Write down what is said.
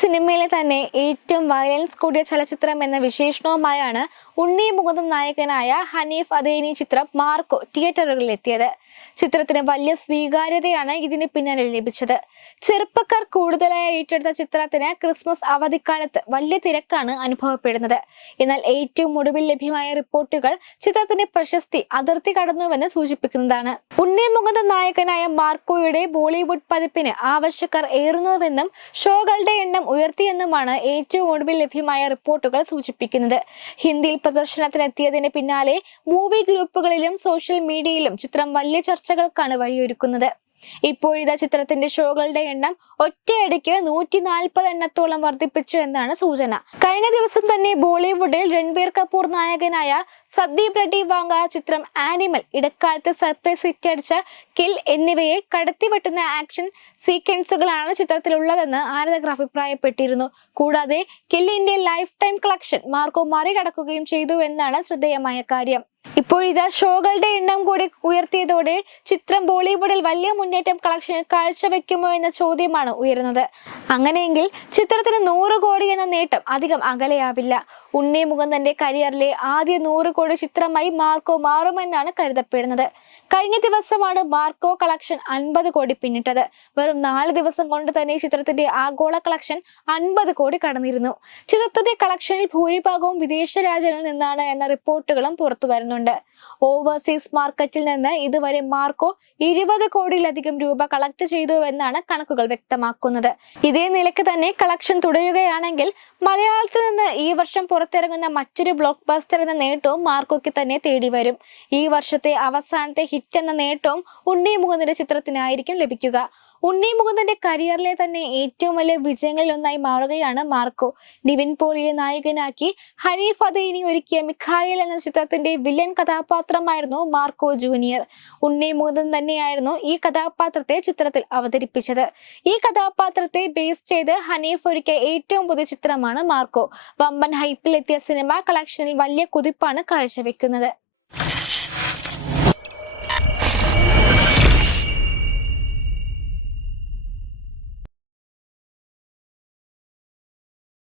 സിനിമയിലെ തന്നെ ഏറ്റവും വയലൻസ് കൂടിയ ചലച്ചിത്രം എന്ന വിശേഷണവുമായാണ് ഉണ്ണി മുകുന്ദൻ നായകനായ ഹനീഫ് അദേനി ചിത്രം മാർക്കോ തിയേറ്ററുകളിൽ എത്തിയത്. ചിത്രത്തിന് വലിയ സ്വീകാര്യതയാണ് ഇതിന് പിന്നാലെ ലഭിച്ചത്. ചെറുപ്പക്കാർ കൂടുതലായി ഏറ്റെടുത്ത ചിത്രത്തിന് ക്രിസ്മസ് അവധിക്കാലത്ത് വലിയ തിരക്കാണ് അനുഭവപ്പെടുന്നത്. എന്നാൽ ഏറ്റവും ഒടുവിൽ ലഭ്യമായ റിപ്പോർട്ടുകൾ ചിത്രത്തിന്റെ പ്രശസ്തി അതിർത്തി കടന്നുവെന്ന് സൂചിപ്പിക്കുന്നതാണ്. ഉണ്ണി മുകുന്ദൻ നായകനായ മാർക്കോയുടെ ബോളിവുഡ് പതിപ്പിന് ആവശ്യക്കാർ ഏറുന്നുവെന്നും ഷോകളുടെ എണ്ണം ഉയർത്തിയെന്നുമാണ് ഏറ്റവും ഒടുവിൽ ലഭ്യമായ റിപ്പോർട്ടുകൾ സൂചിപ്പിക്കുന്നത്. ഹിന്ദിയിൽ പ്രദർശനത്തിനെത്തിയതിന് പിന്നാലെ മൂവി ഗ്രൂപ്പുകളിലും സോഷ്യൽ മീഡിയയിലും ചിത്രം വലിയ ചർച്ചകൾക്കാണ് വഴിയൊരുക്കുന്നത്. ഇപ്പോഴിതാ ചിത്രത്തിന്റെ ഷോകളുടെ എണ്ണം ഒറ്റയടിക്ക് 140 എണ്ണത്തോളം വർദ്ധിപ്പിച്ചു എന്നാണ് സൂചന. കഴിഞ്ഞ ദിവസം തന്നെ ബോളിവുഡിൽ രൺബീർ കപൂർ നായകനായ സന്ദീപ് റെഡ്ഡി വാങ്ക ചിത്രം ആനിമൽ, ഇടക്കാലത്ത് സർപ്രൈസ് ഹിറ്റ് അടിച്ച കിൽ എന്നിവയെ കടത്തിവെട്ടുന്ന ആക്ഷൻ സീക്വൻസുകളാണ് ചിത്രത്തിലുള്ളതെന്ന് ആരാധകർ അഭിപ്രായപ്പെട്ടിരുന്നു. കൂടാതെ കില്ലിന്റെ ലൈഫ് ടൈം കളക്ഷൻ മാർക്കോ മറികടക്കുകയും ചെയ്തു എന്നാണ് ശ്രദ്ധേയമായ കാര്യം. ഇപ്പോഴിതാ ഷോകളുടെ എണ്ണം കൂടി ഉയർത്തിയതോടെ ചിത്രം ബോളിവുഡിൽ വലിയ മുന്നേറ്റം കളക്ഷനിൽ കാഴ്ചവെക്കുമോ എന്ന ചോദ്യമാണ് ഉയരുന്നത്. അങ്ങനെയെങ്കിൽ ചിത്രത്തിന് 100 കോടി എന്ന നേട്ടം അധികം അകലെയാവില്ല. ഉണ്ണി മുകുന്ദന്റെ കരിയറിലെ ആദ്യ 100 കോടി ചിത്രമായി മാർക്കോ മാറുമെന്നാണ് കരുതപ്പെടുന്നത്. കഴിഞ്ഞ ദിവസമാണ് മാർക്കോ കളക്ഷൻ 50 കോടി പിന്നിട്ടത്. വെറും 4 ദിവസം കൊണ്ട് തന്നെ ചിത്രത്തിന്റെ ആഗോള കളക്ഷൻ 50 കോടി കടന്നിരുന്നു. ചിത്രത്തിന്റെ കളക്ഷനിൽ ഭൂരിഭാഗവും വിദേശ രാജ്യങ്ങളിൽ നിന്നാണ് എന്ന റിപ്പോർട്ടുകളും പുറത്തു വരുന്നുണ്ട്. ഓവർസീസ് മാർക്കറ്റിൽ നിന്ന് ഇതുവരെ മാർക്കോ 20 കോടിയിലധികം രൂപ കളക്ട് ചെയ്തുവെന്നാണ് കണക്കുകൾ വ്യക്തമാക്കുന്നത്. ഇതേ നിലയ്ക്ക് തന്നെ കളക്ഷൻ തുടരുകയാണെങ്കിൽ മലയാളത്തിൽ നിന്ന് ഈ വർഷം പുറത്തിറങ്ങുന്ന മറ്റൊരു ബ്ലോക്ക് ബസ്റ്റർ എന്ന നേട്ടവും മാർക്കോയ്ക്ക് തന്നെ തേടി വരും. ഈ വർഷത്തെ അവസാനത്തെ ഹിറ്റ് എന്ന നേട്ടവും ഉണ്ണി മുകുന്ദന്റെ ചിത്രത്തിനായിരിക്കും ലഭിക്കുക. ഉണ്ണി മുകുന്ദന്റെ കരിയറിലെ തന്നെ ഏറ്റവും വലിയ വിജയങ്ങളിൽ ഒന്നായി മാറുകയാണ് മാർക്കോ. നിവിൻ പോളിയെ നായകനാക്കി ഹനീഫ് അദേനി ഒരുക്കിയ മിഖായേൽ എന്ന ചിത്രത്തിന്റെ villain കഥാപാത്രമായിരുന്നു Marco junior. Unni Mukundan തന്നെയായിരുന്നു ഈ കഥാപാത്രത്തെ ചിത്രത്തിൽ അവതരിപ്പിച്ചത്. ഈ കഥാപാത്രത്തെ ബേസ് ചെയ്ത് ഹനീഫ് ഒരുക്കിയ ഏറ്റവും പുതിയ ചിത്രമാണ് മാർക്കോ. വമ്പൻ ഹൈപ്പിലെത്തിയ സിനിമ കളക്ഷനിൽ വലിയ കുതിപ്പാണ് കാഴ്ചവെക്കുന്നത്.